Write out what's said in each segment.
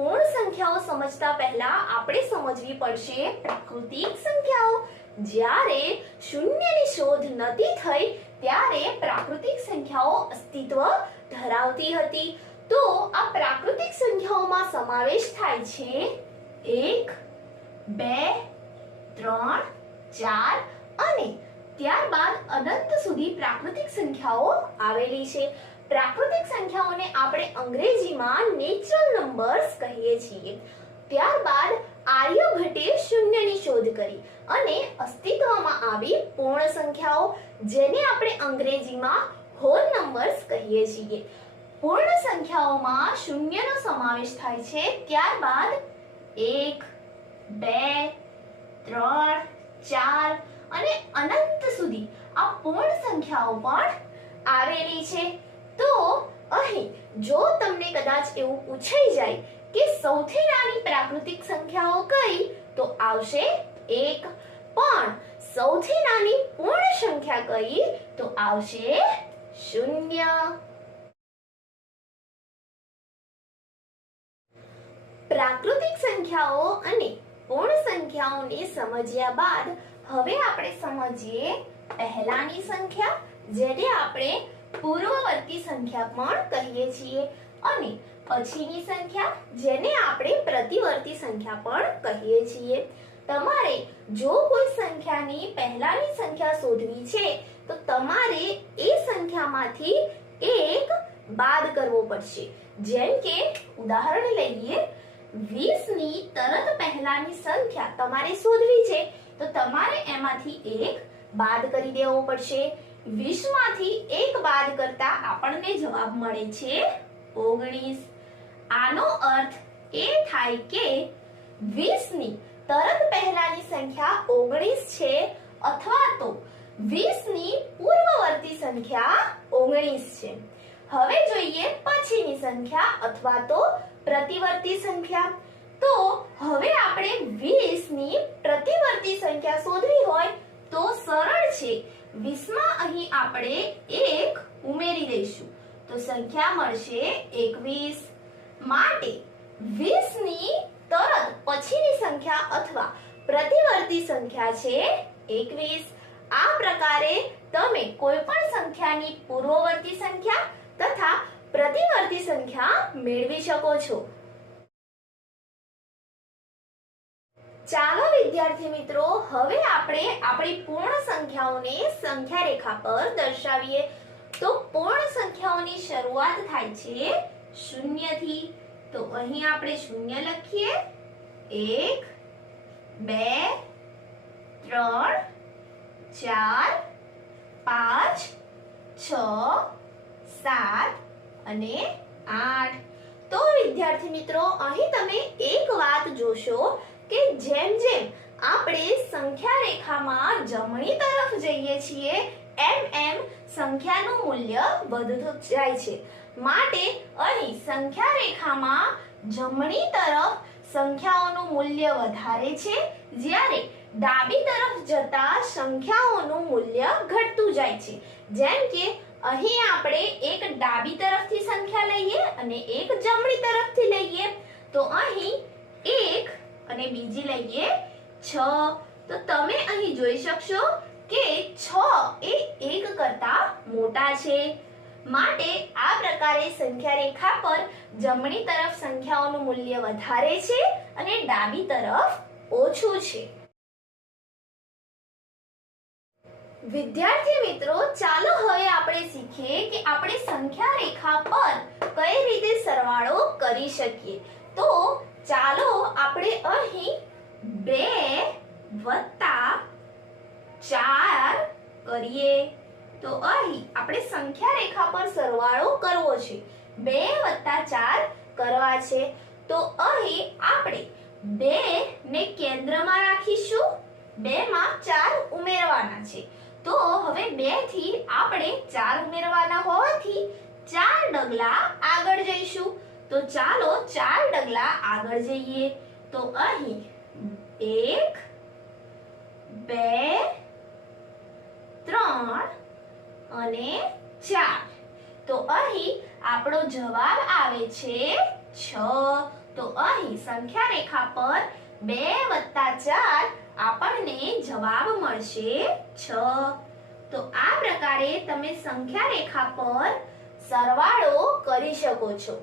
પૂર્ણ સંખ્યાઓ સમજતા પહેલા આપણે સમજવી પડશે પ્રાકૃતિક સંખ્યાઓ. જ્યારે શૂન્યની શોધ નહોતી થઈ ત્યારે પ્રાકૃતિક સંખ્યાઓ અસ્તિત્વ ધરાવતી હતી. તો આ પ્રાકૃતિક સંખ્યાઓમાં સમાવેશ થાય છે 1, 2, 3, 4 અને ત્યારબાદ અનંત સુધી પ્રાકૃતિક સંખ્યાઓ આવેલી છે. પ્રાકૃતિક સંખ્યાઓને આપણે અંગ્રેજીમાં નેચરલ નંબર્સ કહીએ છીએ. ત્યારબાદ આર્યભટ્ટે શૂન્યની શોધ કરી અને અસ્તિત્વમાં આવી પૂર્ણ સંખ્યાઓ, જેને આપણે અંગ્રેજીમાં હોલ નંબર્સ કહીએ છીએ. પૂર્ણ સંખ્યાઓમાં શૂન્યનો સમાવેશ થાય છે. ત્યારબાદ 1, 2, 3, 4 અને અનંત સુધી આ પૂર્ણ સંખ્યાઓ પણ આવેલી છે. તો અહીં જો તમને કદાચ એવું પૂછાઈ જાય કે સૌથી નાની પ્રાકૃતિક સંખ્યાઓ કઈ, તો આવશે 1, પણ સૌથી નાની પૂર્ણ સંખ્યા કઈ, તો આવશે 0. પ્રાકૃતિક સંખ્યાઓ અને પૂર્ણ સંખ્યાઓને સમજ્યા બાદ હવે આપણે સમજીએ પહેલાની સંખ્યા, જેને આપણે પૂર્વવર્તી સંખ્યા પણ કહીએ છીએ, અને પછીની સંખ્યા, જેને આપણે પ્રતિવર્તી સંખ્યા પણ કહીએ છીએ. તમારે જો કોઈ સંખ્યાની પહેલાની સંખ્યા શોધવી છે તો તમારે એ સંખ્યામાંથી એક બાદ કરવો પડશે. જેમ કે ઉદાહરણ લઈએ, 20 ની તરત પહેલાની સંખ્યા તમારે શોધવી છે તો તમારે એમાંથી એક બાદ કરી દેવો પડશે. 20 માંથી એક બાદ કરતા આપણને જવાબ મળે છે 19. આનો અર્થ એ થાય કે 20 ની તરત પહેલાની સંખ્યા 19 છે, અથવા તો 20 ની પૂર્વવર્તી સંખ્યા 19 છે. હવે જોઈએ પછીની સંખ્યા અથવા તો પ્રતિવર્તી સંખ્યા. તો હવે આપણે 20 ની પ્રતિવર્તી સંખ્યા શોધવી હોય તો સરળ છે. 20 માં અહીં આપણે 1 ઉમેરી દઈશું તો સંખ્યા મળશે 21. માટે 20 ની તરત પછીની સંખ્યા અથવા પ્રતિવર્તી સંખ્યા છે 21. આ પ્રકારે તમે કોઈ પણ સંખ્યાની પૂર્વવર્તી સંખ્યા તથા પ્રતિવર્તી સંખ્યા મેળવી શકો છો. ચાલો વિદ્યાર્થી મિત્રો, હવે આપણે આપણી પૂર્ણ સંખ્યાઓને સંખ્યા રેખા પર દર્શાવીએ. તો પૂર્ણ સંખ્યાઓની શરૂઆત થાય છે 0 થી. તો અહીં આપણે 0 લખીએ. 1, 2, 3, 4, 5, 6, 7 અને 8. તો વિદ્યાર્થી મિત્રો, અહીં તમે એક વાત જોશો કે જેમ જેમ આપણે સંખ્યા રેખામાં જમણી તરફ જઈએ છીએ એમ એમ સંખ્યાનું મૂલ્ય વધતું જાય છે. માટે અહીં સંખ્યા રેખામાં જમણી તરફ સંખ્યાઓનું મૂલ્ય વધારે છે, જ્યારે ડાબી તરફ જતા સંખ્યાઓનું મૂલ્ય ઘટતું જાય છે. જેમ કે અહીં આપણે એક ડાબી તરફથી સંખ્યા લઈએ અને એક જમણી તરફથી લઈએ, તો અહીં 1 અને બીજી લઈએ 6. તો તમે અહીં જોઈ શકશો કે 6 એ 1 કરતા મોટા છે. માટે આ પ્રકારે સંખ્યા રેખા પર જમણી તરફ સંખ્યાઓનું મૂલ્ય વધારે છે અને ડાબી તરફ ઓછું છે. વિદ્યાર્થી મિત્રો, ચાલો હવે આપણે શીખીએ કે આપણે સંખ્યા રેખા પર કઈ રીતે સરવાળો કરી શકીએ. તો ચાલો આપણે અહીં 2 + 4 કરીએ. તો અહીં આપણે સંખ્યા રેખા પર સરવાળો કરવો છે. 2 + 4 કરવા છે. તો અહીં આપણે 2 ને કેન્દ્રમાં રાખીશું. 2 માં 4 ઉમેરવાના છે. તો હવે 2 થી આપણે 4 ઉમેરવાના હોવાથી 4 ડગલા આગળ જઈશું. તો ચાલો 4 ડગલા આગળ જઈએ. તો અહીં 1, 2, 3 અને 4. તો અહીં આપણો જવાબ આવે છે 6. તો અહીં સંખ્યા રેખા પર 2 + 4 આપણને જવાબ મળશે 6. તો આ પ્રકારે તમે સંખ્યા રેખા પર સરવાળો કરી શકો છો.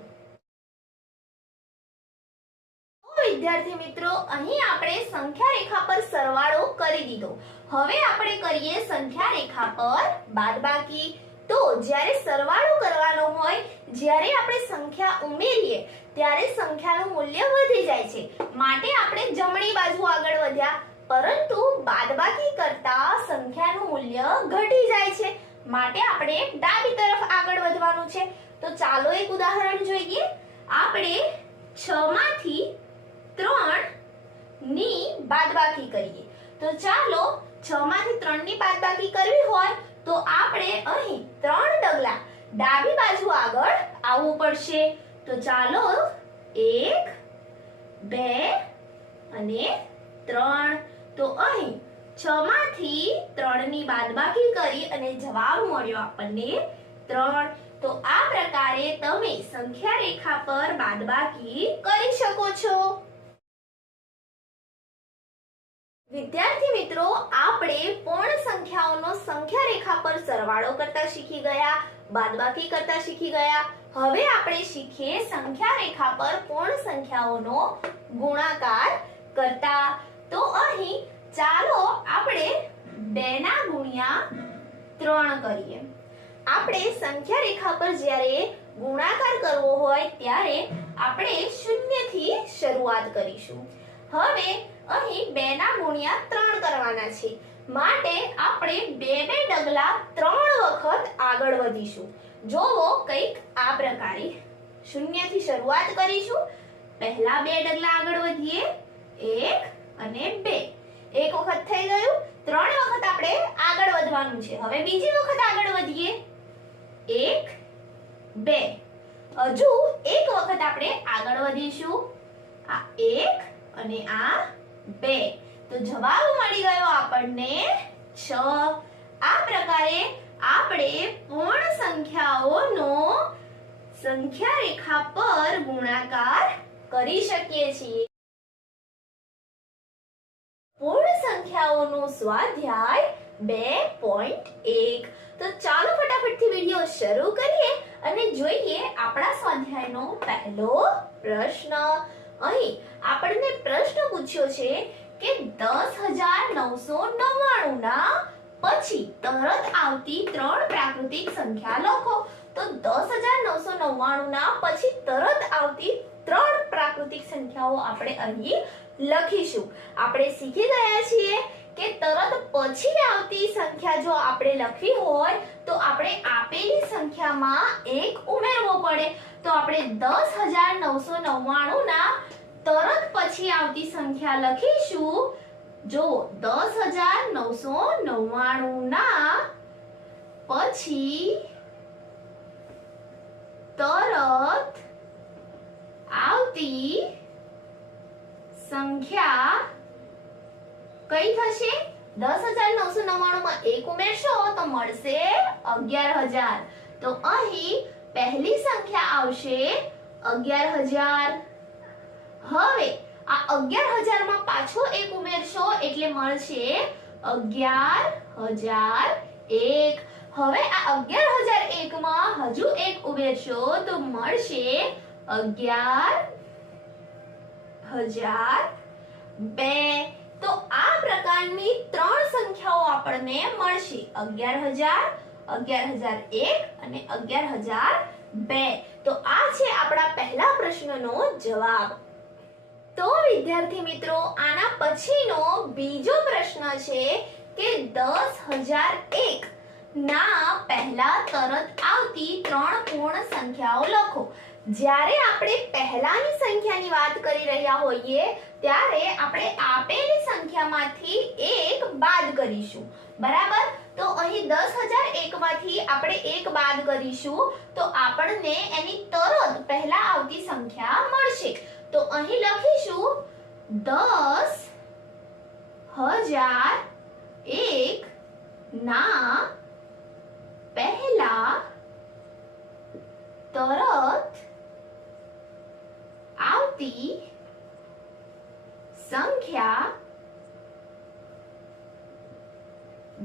વિદ્યાર્થી મિત્રો, અહીં આપણે સંખ્યા રેખા પર સરવાળો કરી દીધો. હવે આપણે કરીએ સંખ્યા રેખા પર બાદબાકી. તો જ્યારે સરવાળો કરવાનો હોય, જ્યારે આપણે સંખ્યા ઉમેરીએ ત્યારે સંખ્યાનું મૂલ્ય વધી જાય છે, માટે આપણે જમણી બાજુ આગળ વધ્યા. પરંતુ બાદબાકી કરતા સંખ્યાનું મૂલ્ય ઘટી જાય છે, માટે આપણે ડાબી તરફ આગળ વધવાનું છે. તો ચાલો એક ઉદાહરણ જોઈએ. આપણે 6 માંથી 3 ની બાદબાકી કરીએ. તો ચાલો 6 માંથી 3 ની બાદબાકી કરવી હોય તો આપણે અહીં 3 ડગલા ડાબી બાજુ આગળ આવવું પડશે. તો ચાલો 1 2 અને 3. તો અહીં 6 માંથી 3 ની બાદબાકી કરી અને જવાબ મળ્યો આપણને 3. તો આ પ્રકારે તમે સંખ્યા રેખા પર બાદબાકી કરી શકો છો. વિદ્યાર્થી મિત્રો, આપણે પૂર્ણ સંખ્યાઓનો સંખ્યા રેખા પર સરવાળો કરતા શીખી ગયા, બાદબાકી કરતા શીખી ગયા. હવે આપણે શીખીએ સંખ્યા રેખા પર પૂર્ણ સંખ્યાઓનો ગુણાકાર કરતા. તો અહીં ચાલો આપણે 2 ના ગુણ્યા 3 કરીએ. આપણે સંખ્યા રેખા પર જ્યારે ગુણાકાર કરવો હોય ત્યારે આપણે 0 થી શરૂઆત કરીશું. હવે અહીં 2 ના ગુણ્યા 3 કરવાના છે, માટે આપણે 2 ડગલા 3 વખત આગળ વધીશું. જોવો કંઈક આ પ્રકારે 0 થી શરૂઆત કરીશું. પહેલા 2 ડગલા આગળ વધીએ, 1 અને 2. એક વખત થઈ ગયું. 3 વખત આપણે આગળ વધવાનું છે. હવે બીજી વખત આગળ વધીએ, 1 2. હજુ એક વખત આપણે આગળ વધીશું. આ 1 અને આ 2. તો જવાબ મળી ગયો આપણને 6. આ પ્રકારે આપણે પૂર્ણ સંખ્યાઓનો સંખ્યા રેખા પર ગુણાકાર કરી શકીએ છીએ. પૂર્ણ સંખ્યાઓનો સ્વાધ્યાય 2.1. તો ચાલો ફટાફટથી વિડિયો શરૂ કરીએ અને જોઈએ આપણા સ્વાધ્યાયનો પહેલો પ્રશ્ન. અહીં આપણને પ્રશ્ન પૂછ્યો છે કે 10,999 ના પછી તરત આવતી 3 પ્રાકૃતિક સંખ્યા લખો. તો 10,999 ના પછી તરત આવતી 3 પ્રાકૃતિક સંખ્યાઓ આપણે અહીં લખીશું. આપણે શીખી ગયા છીએ કે તરત પછી આવતી સંખ્યા જો આપણે લખવી હોય તો આપણે આપેલી સંખ્યામાં 1 ઉમેરવો પડે. તો આપણે 10,999 ના તરત પછી આવતી સંખ્યા લખીશું. જો 10,999 ના પછી તરત આવતી સંખ્યા કઈ થશે? 10,999 માં 1 ઉમેરશો તો મળશે 11,000. તો અહીં પહેલી સંખ્યા આવશે 11,000. હવે આ 11,000 માં પાછો 1 ઉમેરશો એટલે મળશે 11,001. હવે આ 11,001 માં હજુ 1 ઉમેરશો તો મળશે 11,002. તો આ પ્રકારની 3 સંખ્યાઓ આપણને મળશે: 11,000, 11,001 અને 11,002. તો આ છે આપણા પહેલા પ્રશ્નનો જવાબ. તો વિદ્યાર્થી મિત્રો, આના પછીનો બીજો પ્રશ્ન છે કે 10,001 ના પહેલા તરત આવતી 3 પૂર્ણ સંખ્યાઓ લખો. જ્યારે આપણે પહેલાની સંખ્યાની વાત કરી રહ્યા હોઈએ ત્યારે આપણે આપેલી સંખ્યામાંથી 1 બાદ કરીશું. બરાબર? તો અહીં 10,001 માંથી આપણે 1 બાદ કરીશું તો આપણને એની તરત પહેલા આવતી સંખ્યા મળશે. તો અહીં લખીશું 10,001 ના પહેલા તરત આવતી આવતી સંખ્યા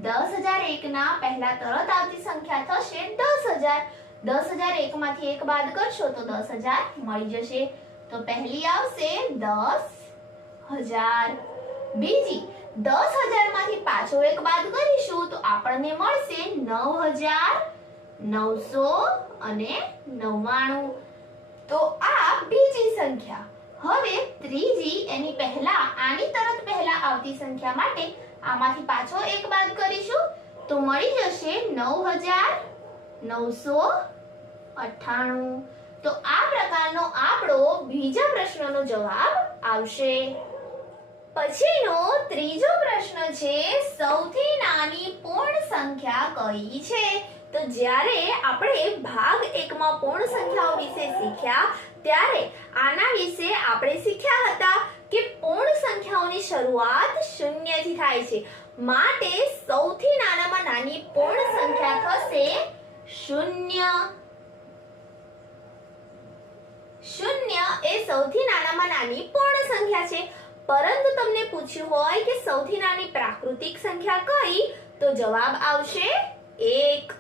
10,001 ના પહેલા તરત આવતી સંખ્યા થશે 10,000. 10,001 માંથી 1 બાદ કરશો તો 10,000 મળી જશે. તો પહેલી આવશે 10,000. બીજી 10,000 માંથી પાછો 1 બાદ કરીશું તો આપણને મળશે 9,999. તો આ બીજી સંખ્યા. હવે ત્રીજી એની પહેલા આની તરત પહેલા આવતી સંખ્યા માટે આમાંથી પાછો 1 બાદ કરીશું તો મળી જશે 9,998. તો આ પ્રકારનો આપણો બીજા પ્રશ્નનો જવાબ આવશે. પછીનો ત્રીજો પ્રશ્ન છે સૌથી નાની પૂર્ણ સંખ્યા કઈ છે? તો જ્યારે આપણે ભાગ 1 માં પૂર્ણ સંખ્યાઓ વિશે શીખ્યા ત્યારે આના વિશે આપણે શીખ્યા હતા કે પૂર્ણ સંખ્યાઓની શરૂઆત શૂન્યથી થાય છે. માટે સૌથી નાનામાં નાની પૂર્ણ સંખ્યા થશે 0. 0 એ સૌથી નાનામાં નાની પૂર્ણ સંખ્યા છે. પરંતુ તમને પૂછ્યું હોય કે સૌથી નાની પ્રાકૃતિક સંખ્યા કઈ તો જવાબ આવશે 1.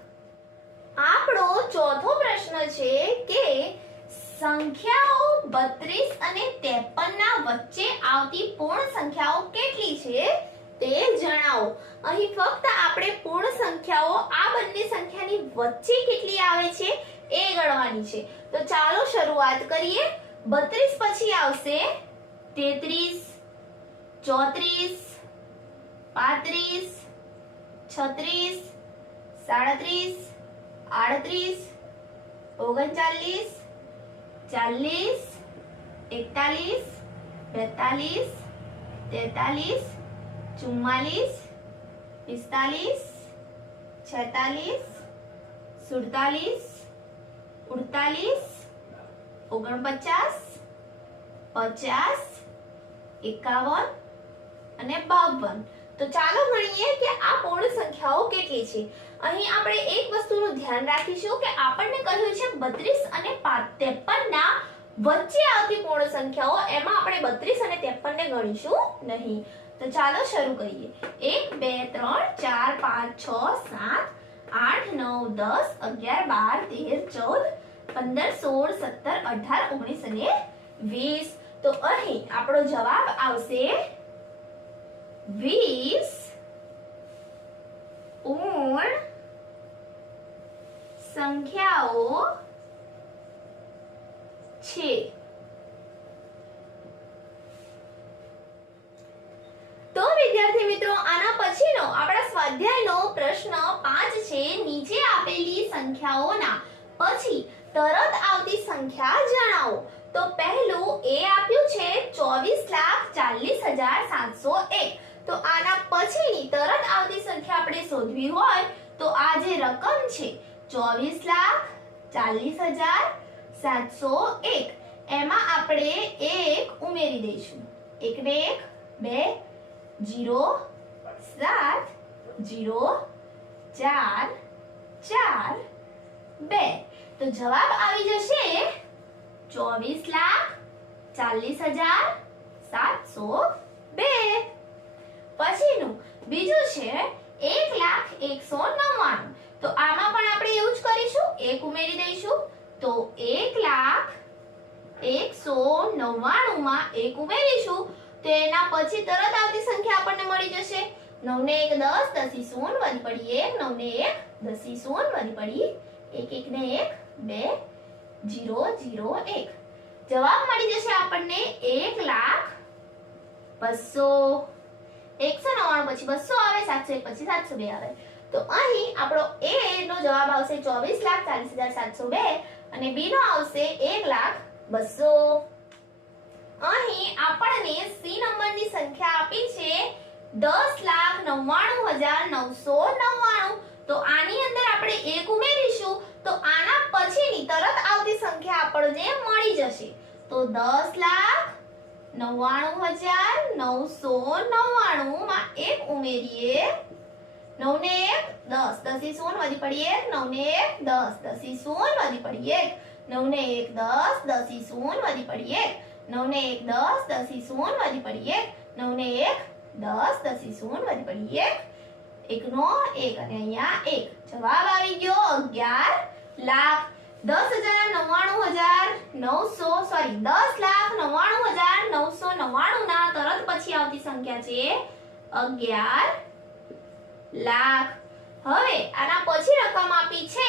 આપણો ચોથો પ્રશ્ન છે કે સંખ્યાઓ 32 અને 53 ના વચ્ચે આવતી પૂર્ણ સંખ્યાઓ કેટલી છે તે જણાવો. અહીં ફક્ત આપણે પૂર્ણ સંખ્યાઓ આ બંને સંખ્યાની વચ્ચે કેટલી આવે છે એ ગણવાની છે. તો ચાલો શરૂઆત કરીએ. 32 પછી આવશે 33, 34, 35, 36, 37, 38, 39, 40, 41, 42, 43, 44, 45, 46, 47, 48, 49, 50, 51 અને 52. તો ચાલો ગણીએ કે આ પૂર્ણ સંખ્યાઓ કેટલી છે. અહીં આપણે એક વસ્તુનું ધ્યાન રાખીશું કે આપણને કહ્યું છે 32 અને 53 ના વચ્ચે આવતી પૂર્ણ સંખ્યાઓ, એમાં આપણે 32 અને 53 ને ગણીશું નહીં. તો ચાલો શરૂ કરીએ. 1 2 3 4 5 6 7 8 9 10 11 12 13 14 15 16 17 18 19 અને 20. તો અહીં આપણો જવાબ આવશે 20 પૂર્ણ સંખ્યાઓ છે. તો વિદ્યાર્થી મિત્રો આના પછીનો આપણા સ્વાધ્યાયનો પ્રશ્ન 5 છે નીચે આપેલી સંખ્યાઓના પછી તરત આવતી સંખ્યા જણાવો. તો પહેલું એ આપ્યું છે 24,40,701. તો આના પછીની તરત આવતી સંખ્યા આપણે શોધવી હોય તો આ જે રકમ છે 24,40,701 એમાં આપણે 1 ઉમેરી દઈશું. 1 ને 1 2 0 7 0 4 4 2. તો જવાબ આવી જશે 24,40,702. પછીનું બીજું છે 1,01,99. તો આમાં પણ આપણે એવું જ કરીશું, 1 ઉમેરી દઈશું. તો 1,01,99 માં 1 ઉમેરીશું તો એના પછી તરત આવતી સંખ્યા આપણને મળી જશે. 9 ને 1 10, 10 શૂન્ય વધી પડી 1, 9 ને 1 10 શૂન્ય વધી પડી 1, 1 ને 1 2 0 0 1. જવાબ મળી જશે આપણને 1,02,000. 199 પછી 200 આવે, 701 પછી 702 આવે. તો અહીં આપણો A નો જવાબ આવશે 24,40,702 અને B નો આવશે 1,02,000. અહીં આપણને C નંબરની સંખ્યા આપી છે 10,99,999. તો આની અંદર આપણે 1 ઉમેરીશું તો આના પછીની તરત આવતી સંખ્યા આપણને મળી જશે. તો 10,99,999 માં 1 ઉમેરીએ. 9 ને 1 10, 10 શૂન્ય વધી પડી 1, 9 ને 1 10, 10 શૂન્ય વધી પડી 1, 9 ને 1 10, 10 શૂન્ય વધી પડી 1, 9 ને 1 10, 10 ઈ શૂન્ય વધી પડી 1, 9 ને 1 10, 10 ઈ શૂન્ય વધી પડી 1, 1 નો 1 અને અહીંયા 1. જવાબ આવી ગયો 11 લાખ. 10,99,999 ના તરત પછી આવતી સંખ્યા છે 11 લાખ. હવે આના પછી રકમ આપી છે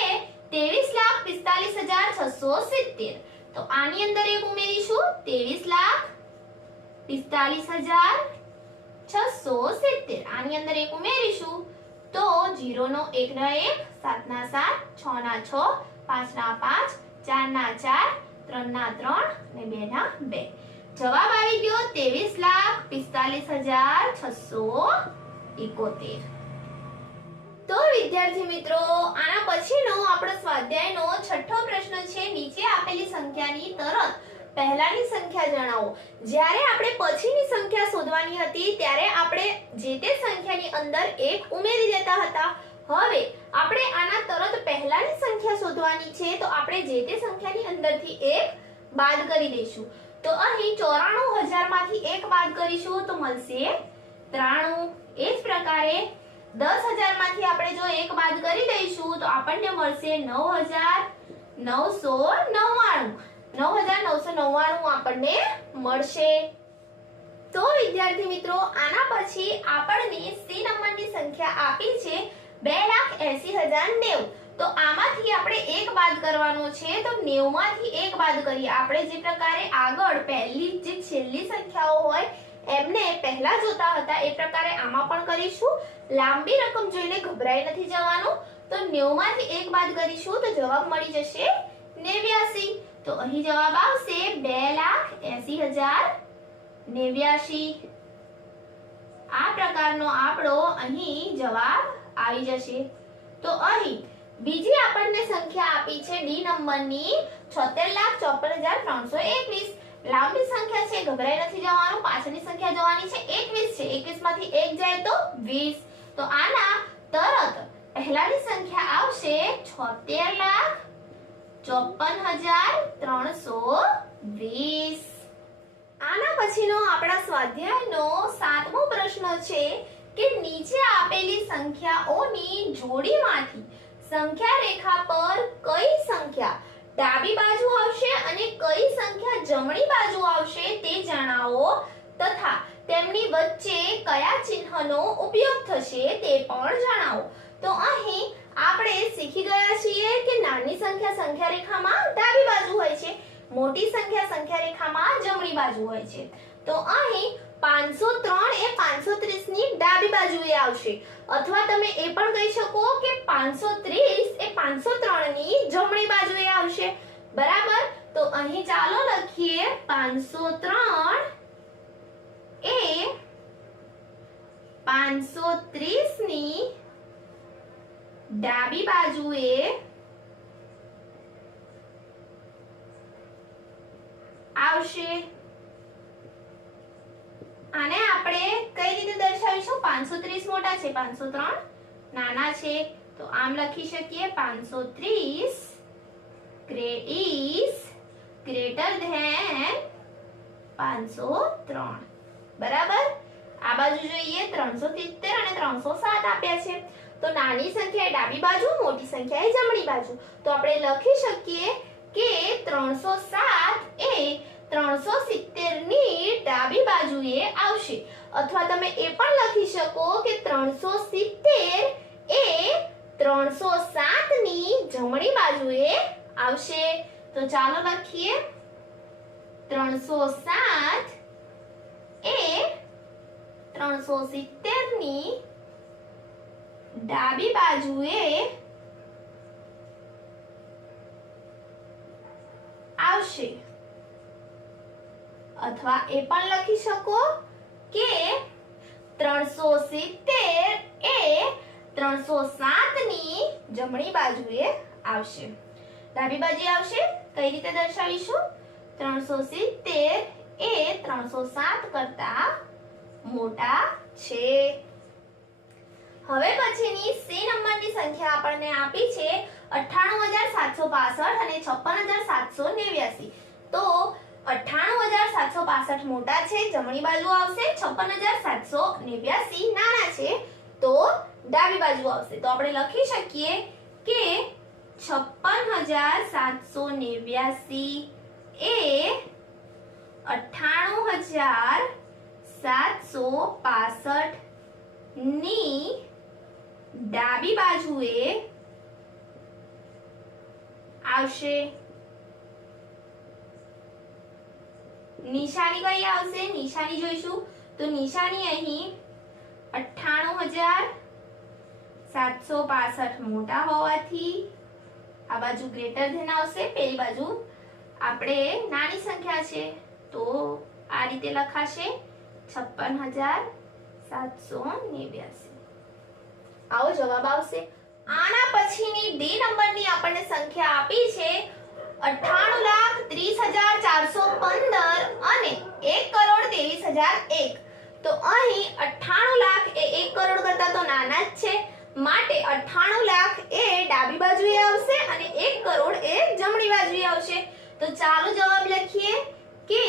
23,45,670. તો આની અંદર એક ઉમેરીશું 23,45,670. આની અંદર એક ઉમેરીશું તો 0 નો 1 ના 1, 7 ના 7, 6 ના 6, 5 ના 5, 4 ના 4, 3 ના 3 અને 2 ના 2. જવાબ આવી ગયો 23,45,671. તો વિદ્યાર્થી મિત્રો, આના પછીનો આપણો સ્વાધ્યાયનો છઠ્ઠો પ્રશ્ન છે. નીચે આપેલી સંખ્યાની તરત પહેલાની સંખ્યા જણાવો. જ્યારે આપણે પછીની સંખ્યા શોધવાની હતી ત્યારે આપણે જે તે સંખ્યાની અંદર 1 ઉમેરી દેતા હતા. હવે આપણે આના તરત પહેલાની સંખ્યા શોધવાની છે, તો આપણે જે તે સંખ્યાની અંદરથી 1 બાદ કરી દઈશું. તો અહીં 94,000 માંથી 1 બાદ કરીશું તો મળશે 93. એ જ પ્રકારે 10,000 માંથી આપણે જો 1 બાદ કરી દઈશું તો આપણને મળશે 9,999. 9,999 આપણને મળશે. તો વિદ્યાર્થી મિત્રો, આના પછી આપણને સી નંબરની સંખ્યા આપી છે 2,80,090. તો આમાંથી આપણે 1 બાદ કરવાનો છે. તો 90 માંથી 1 બાદ કરીએ. આપણે જે પ્રકારે આગળ પહેલી જે છેલ્લી સંખ્યાઓ હોય એમને પહેલા જોતા હતા એ પ્રકારે આમાં પણ કરીશું. લાંબી રકમ જોઈને ગભરાઈ નથી જવાનું. તો 90 માંથી 1 બાદ કરીશું તો જવાબ મળી જશે 89. તો અહીં જવાબ આવશે 2,80,089. આ પ્રકારનો આપણો અહીં જવાબ આવી જશે. તો અહીં બીજી આપણને સંખ્યા આપી છે ડી નંબરની 76,54,321. લાંબી સંખ્યા છે, ગભરાઈ નથી જવાનું. પાછળની સંખ્યા જોવાની છે 21 છે. 21 માંથી 1 જાય તો 20. તો આના તરત પહેલાની સંખ્યા આવશે 76,54,320. આના પછીનો આપણા સ્વાધ્યાયનો 7મો પ્રશ્ન છે કે નીચે આપેલી સંખ્યાઓની જોડીમાંથી સંખ્યા રેખા પર કઈ સંખ્યા ડાબી બાજુ આવશે અને કઈ સંખ્યા જમણી બાજુ આવશે તે જણાવો તથા તેમની વચ્ચે કયા ચિહ્નનો ઉપયોગ થશે તે પણ જણાવો. તો અહીં આપણે શીખી ગયા છીએ કે નાની સંખ્યા સંખ્યા રેખામાં ડાબી બાજુ હોય છે, મોટી સંખ્યા સંખ્યા રેખામાં જમણી બાજુ હોય છે. તો અહીં 503 એ 530 ની ડાબી બાજુએ આવશે, અથવા તમે એ પણ કહી શકો કે 530 એ 503 ની જમણી બાજુએ આવશે. બરાબર. તો અહીં ચાલો લખીએ 503 એ 530 ની ડાબી બાજુએ આવશે. આને આપણે કઈ રીતે દર્શાવીશું? 530 મોટા છે, 503 નાના છે. તો આમ લખી શકીએ 530 is greater than 503. બરાબર. આ બાજુ જોઈએ 370 અને 307 આપ્યા છે. તો નાની સંખ્યા એ ડાબી બાજુ, મોટી સંખ્યા એ જમણી બાજુ. તો આપણે લખી શકીએ કે 307 એ 370 ની ડાબી બાજુએ આવશે, અથવા તમે એ પણ લખી શકો કે 370 એ 307 ની જમણી બાજુએ આવશે. તો ચાલો લખીએ 307 એ 370 ની ડાબી બાજુએ આવશે, અથવા એ પણ લખી શકો કે 370 એ 307 ની જમણી બાજુએ આવશે. ડાબી બાજુએ આવશે. કઈ રીતે દર્શાવીશું? 370 એ 307 કરતા મોટા છે. હવે પછીની સી નંબરની સંખ્યા આપણને આપી છે 98,765 અને 56,789. તો 98,765 765 મોટા છે, જમણી બાજુ આવશે 56,789 નાના છે, તો ડાબી બાજુ આવશે. તો આપણે લખી શકીએ કે 56,789 એ 98,765 ની ડાબી બાજુએ આવશે. નિશાની કઈ આવશે? નિશાની જોઈશું. તો નિશાની અહીં 98,765 મોટા હોવાથી આ બાજુ ગ્રેટર ધેન આવશે, પેલી બાજુ આપણે નાની સંખ્યા છે તો આ રીતે લખાશે 56,789. આવો જવાબ આવશે. આના પછીની ડી નંબરની આપણને સંખ્યા આપી છે 98,30,415 અને 1,23,001. તો અહીં 98 લાખ એ 1 કરોડ કરતા તો નાના જ છે, માટે 98 લાખ એ ડાબી બાજુએ આવશે અને 1 કરોડ એ જમણી બાજુએ આવશે. તો ચાલો જવાબ લખીએ કે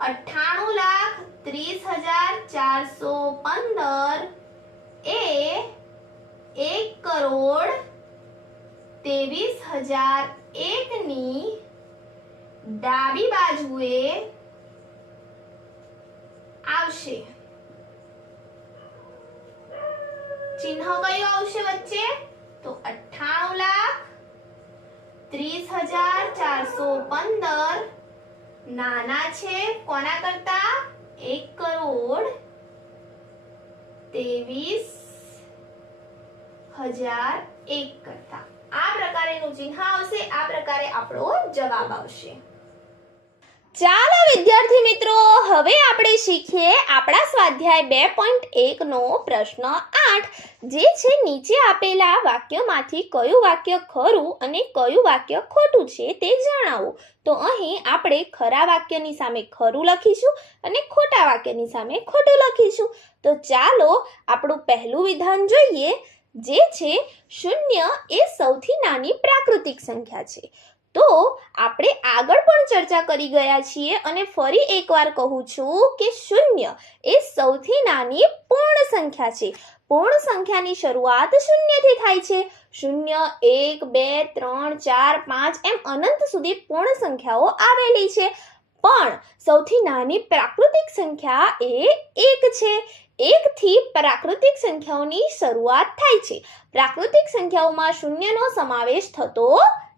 98,30,415 એ 1,23,001 ની ડાબી બાજુએ આવશે. ચિહ્ન કયું આવશે વચ્ચે? તો 98,30,415 નાના છે કોના કરતા? 1,23,001 કરતા. આ પ્રકારેનું ચિહ્ન આવશે, આ પ્રકારે આપણો જવાબ આવશે. ચાલો વિદ્યાર્થી મિત્રો, હવે આપણે શીખીએ આપણા સ્વાધ્યાય 2.1 નો પ્રશ્ન 8, જે છે નીચે આપેલા વાક્યમાંથી કયું વાક્ય ખરું અને કયું વાક્ય ખોટું છે તે જણાવો. તો અહીં આપણે ખરા વાક્યની સામે ખરું લખીશું અને ખોટા વાક્યની સામે ખોટું લખીશું. તો ચાલો આપણું પહેલું વિધાન જોઈએ, જે છે 0 એ સૌથી નાની પ્રાકૃતિક સંખ્યા છે. તો આપણે આગળ પણ ચર્ચા કરી ગયા છીએ અને ફરી એકવાર કહું છું કે 0 એ સૌથી નાની પૂર્ણ સંખ્યા છે. પૂર્ણ સંખ્યાની શરૂઆત 0 થી થાય છે. 0, 1, 2, 3, 4, 5 એમ અનંત સુધી પૂર્ણ સંખ્યાઓ આવેલી છે, પણ સૌથી નાની પ્રાકૃતિક સંખ્યા એ 1 છે. 1 થી પ્રાકૃતિક સંખ્યાઓની શરૂઆત થાય છે. પ્રાકૃતિક સંખ્યાઓમાં 0 નો સમાવેશ થતો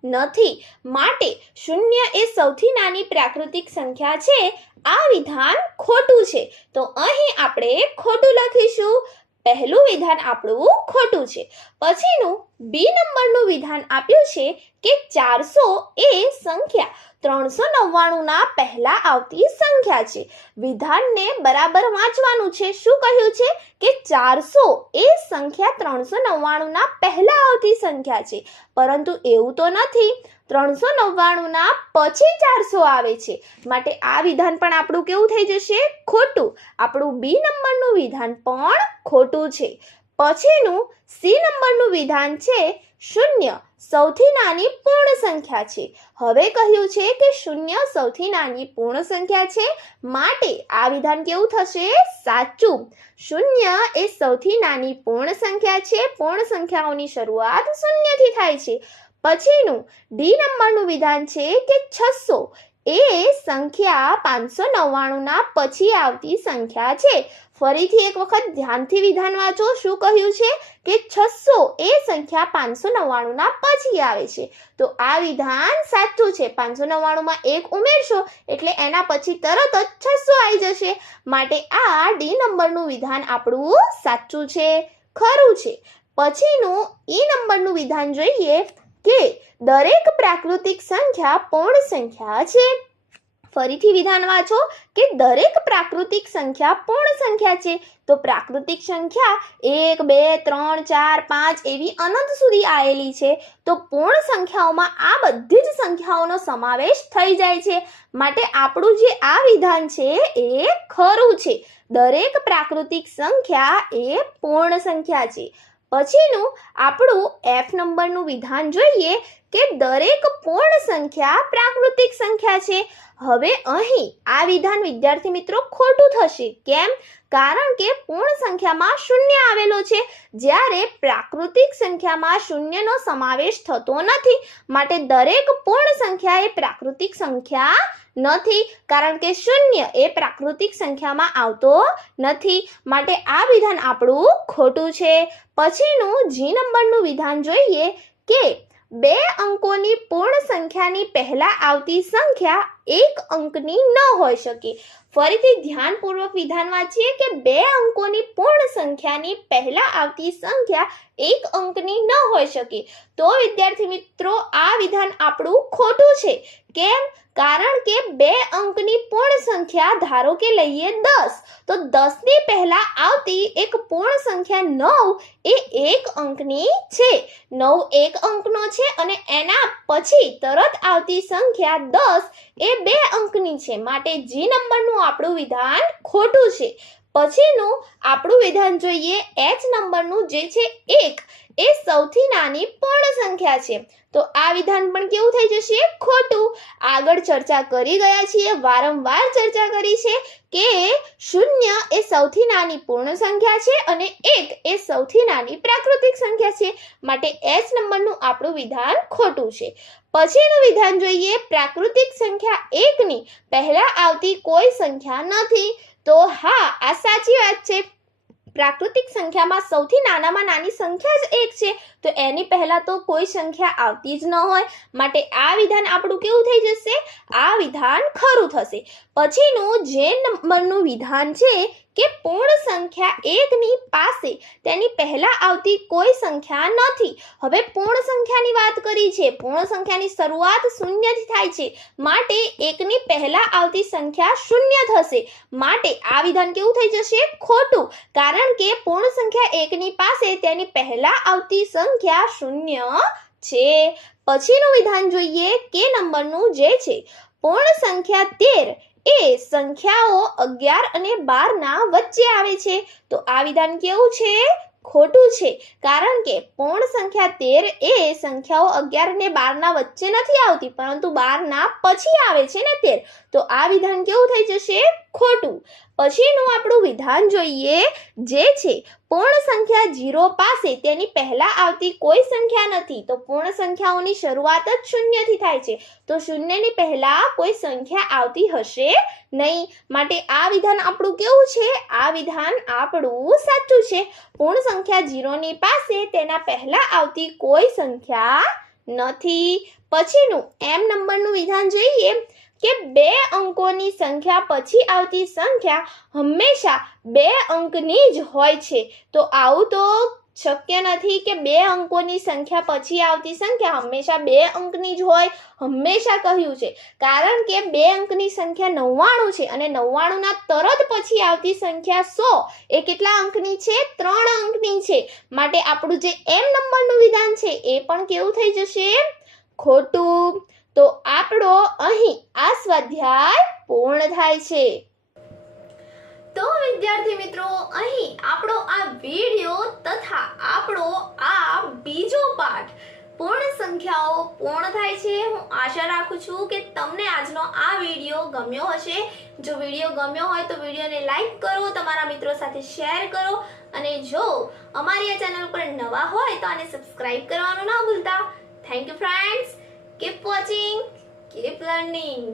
નથી, માટે 0 એ સૌથી નાની પ્રાકૃતિક સંખ્યા છે. આ વિધાન ખોટું છે, તો અહીં આપણે ખોટું લખીશું. પહેલું વિધાન આપણું ખોટું છે. પછીનું બી નંબરનું વિધાન આપ્યું છે કે 400 એ સંખ્યા 399 ના પહેલા આવતી સંખ્યા છે. વિધાનને બરાબર વાંચવાનું છે. શું કહ્યું છે કે 400 એ સંખ્યા 399 ના પહેલા આવતી સંખ્યા છે, પરંતુ એવું તો નથી. 399 ના પછી 400 આવે છે, માટે આ વિધાન પણ આપણું કેવું થઈ જશે? ખોટું. આપણું બી નંબરનું વિધાન પણ ખોટું છે. પછીનું સી નંબરનું વિધાન છે 0 સૌથી નાની પૂર્ણ સંખ્યા છે. હવે કહ્યું છે કે 0 સૌથી નાની પૂર્ણ સંખ્યા છે, માટે આ વિધાન કેવું થશે? સાચું. 0 એ સૌથી નાની પૂર્ણ સંખ્યા છે. પૂર્ણ સંખ્યાઓની શરૂઆત 0 થી થાય છે. પછીનું ડી નંબરનું વિધાન છે કે 600 એ સંખ્યા 599 ના પછી આવતી સંખ્યા છે. ફરીથી એક વખત ધ્યાનથી વિધાન વાંચો. શું કહ્યું છે કે 600 એ સંખ્યા 599 ના પછી આવે છે, તો આ વિધાન સાચું છે. 599 માં 1 ઉમેરશો એટલે એના પછી તરત જ 600 આવી જશે, માટે આ ડી નંબરનું વિધાન આપણું સાચું છે, ખરું છે. પછીનું ઈ નંબરનું વિધાન જોઈએ કે દરેક પ્રાકૃતિક સંખ્યા પૂર્ણ સંખ્યા છે. ફરીથી વિધાન વાંચો કે દરેક પ્રાકૃતિક સંખ્યા પૂર્ણ સંખ્યા છે. તો પ્રાકૃતિક સંખ્યા 1, 2, 3, 4, 5 એવી અનંત સુધી આવેલી છે, તો પૂર્ણ સંખ્યાઓમાં આ બધી જ સંખ્યાઓનો સમાવેશ થઈ જાય છે, માટે આપણું જે આ વિધાન છે એ ખરું છે. દરેક પ્રાકૃતિક સંખ્યા એ પૂર્ણ સંખ્યા છે. પછીનું આપણું F નંબરનું વિધાન જોઈએ કે દરેક પૂર્ણ સંખ્યા પ્રાકૃતિક સંખ્યા છે. હવે અહીં આ વિધાન વિદ્યાર્થી મિત્રો ખોટું થશે. કેમ? કારણ કે પૂર્ણ સંખ્યામાં શૂન્ય આવેલો છે, જ્યારે પ્રાકૃતિક સંખ્યામાં શૂન્યનો સમાવેશ થતો નથી. માટે દરેક પૂર્ણ સંખ્યા એ પ્રાકૃતિક સંખ્યા નથી, કારણ કે શૂન્ય એ પ્રાકૃતિક સંખ્યામાં આવતો નથી. માટે આ વિધાન આપણું ખોટું છે. પછીનું G નંબરનું વિધાન જોઈએ કે 2 અંકોની પૂર્ણ સંખ્યાની પહેલા આવતી સંખ્યા 1 અંકની ન હોઈ શકે. ફરીથી ધ્યાનપૂર્વક વિધાન વાંચીએ કે 2 અંકોની પૂર્ણ સંખ્યાની પહેલા આવતી સંખ્યા 1 અંકની ન હોઈ શકે. તો વિદ્યાર્થી મિત્રો આ વિધાન આપણું ખોટું છે. કેમ? કારણ કે 2 અંકની પૂર્ણ સંખ્યા ધારો કે લઈએ 10, તો 10 ની પહેલા આવતી એક પૂર્ણ સંખ્યા 9 એ 1 અંકની છે. 9 1 અંકનો છે અને એના પછી તરત આવતી સંખ્યા 10 એ 2 અંકની છે. માટે G નંબરનું આપણું વિધાન ખોટું છે. પછીનું આપણું વિધાન જોઈએ H નંબરનું, જે છે 1 એ સૌથી નાની પૂર્ણ સંખ્યા છે. તો આ વિધાન પણ કેવું થઈ જશે? ખોટું. આગળ ચર્ચા કરી ગયા છીએ, વારંવાર ચર્ચા કરી છે કે 0 એ સૌથી નાની પૂર્ણ સંખ્યા છે અને 1 એ સૌથી નાની પ્રાકૃતિક સંખ્યા છે. માટે H નંબરનું આપણું વિધાન ખોટું છે. પછીનું વિધાન જોઈએ પ્રાકૃતિક સંખ્યા 1 ની પહેલા આવતી કોઈ સંખ્યા નથી. તો હા, આ સાચી વાત છે. પ્રાકૃતિક સંખ્યામાં સૌથી નાનામાં નાની સંખ્યા જ 1 છે, તો એની પહેલા તો કોઈ સંખ્યા આવતી જ ન હોય. માટે આ વિધાન આપણું કેવું થઈ જશે? આ વિધાન ખરું થશે. પછીનું J નંબરનું વિધાન છે કે પૂર્ણ સંખ્યા 1 ની પાસે તેની પહેલા આવતી કોઈ સંખ્યા નથી. હવે પૂર્ણ સંખ્યાની વાત કરી છે. પૂર્ણ સંખ્યાની શરૂઆત શૂન્યથી થાય છે, માટે 1 ની પહેલા આવતી સંખ્યા શૂન્ય થશે. માટે આ વિધાન કેવું થઈ જશે? ખોટું. કારણ કે પૂર્ણ સંખ્યા 1 ની પાસે તેની પહેલા આવતી સંખ્યા શૂન્ય છે. પછીનું વિધાન જોઈએ K નંબરનું, જે છે પૂર્ણ સંખ્યા 13 એ સંખ્યાઓ 11 અને 12 ના વચ્ચે આવે છે. તો આ વિધાન કેવું છે? ખોટું છે. કારણ કે પૂર્ણ સંખ્યા 13 એ સંખ્યાઓ 11 અને 12 ના વચ્ચે નથી આવતી, પરંતુ 12 ના પછી આવે છે ને 13. તો આ વિધાન કેવું થઈ જશે? ખોટું. પછીનું આપણું વિધાન જોઈએ, જે છે પૂર્ણ સંખ્યા 0 પાસે તેની પહેલા આવતી કોઈ સંખ્યા નથી. તો પૂર્ણ સંખ્યાઓની શરૂઆત જ શૂન્યથી થાય છે, તો શૂન્યની પહેલા કોઈ સંખ્યા આવતી હશે નહીં. માટે આ વિધાન આપણું કેવું છે? આ વિધાન આપણું સાચું છે. પૂર્ણ સંખ્યા 0 ની પાસે તેના પહેલા આવતી કોઈ સંખ્યા નથી. પછીનું M નંબરનું વિધાન જોઈએ કે 2 અંકોની સંખ્યા પછી આવતી સંખ્યા હંમેશા 2 અંકની જ હોય છે. તો આવું તો શક્ય નથી કે 2 અંકોની સંખ્યા પછી આવતી સંખ્યા હંમેશા 2 અંકની જ હોય. હંમેશા કહ્યું છે, કારણ કે 2 અંકની સંખ્યા 99 છે અને 99 ના તરત પછી આવતી સંખ્યા 100 એ કેટલા અંકની છે? 3 અંકની છે. માટે આપણું જે M નંબરનું વિધાન છે એ પણ કેવું થઈ જશે? ખોટું. તો આપણો અહીં આ સ્વાધ્યાય પૂર્ણ થાય છે. તો વિદ્યાર્થી મિત્રો, અહીં આપણો આ વિડિયો તથા આપણો આ બીજો પાઠ પૂર્ણ સંખ્યાઓ પૂર્ણ થાય છે. હું આશા રાખું છું કે તમને આજનો આ વિડિયો ગમ્યો હશે. જો વિડિયો ગમ્યો હોય તો વિડિયોને લાઈક કરો, તમારા મિત્રો સાથે શેર કરો અને જો અમારી આ ચેનલ પર નવા હોય તો આને સબસ્ક્રાઇબ કરવાનું ના ભૂલતા. Thank you friends. Keep watching, keep learning.